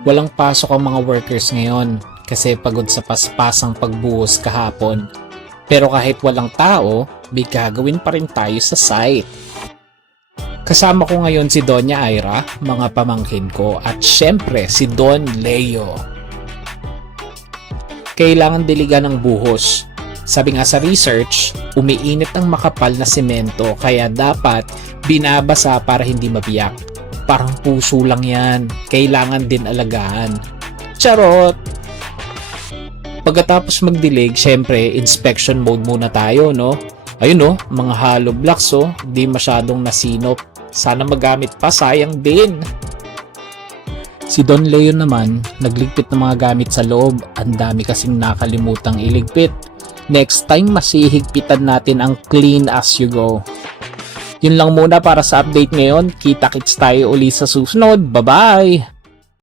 Walang pasok ang mga workers ngayon kasi pagod sa paspasang pagbuhos kahapon. Pero kahit walang tao, may gagawin pa rin tayo sa site. Kasama ko ngayon si Doña Ira, mga pamangkin ko at syempre si Don Leo. Kailangan diligan ng buhos. Sabi nga sa research, umiinit ang makapal na semento kaya dapat binabasa para hindi mabiyak. Parang puso lang yan, kailangan din alagaan. Charot! Pagkatapos magdilig, syempre inspection mode muna tayo, no? Ayun no, mga hollow blocks oh, di masyadong nasinop. Sana magamit pa, sayang din. Si Don Leo naman, nagligpit ng mga gamit sa loob. Ang dami kasing nakalimutang iligpit. Next time, masihigpitan natin ang clean as you go. Yun lang muna para sa update ngayon. Kita-kits tayo uli sa susunod. Bye-bye!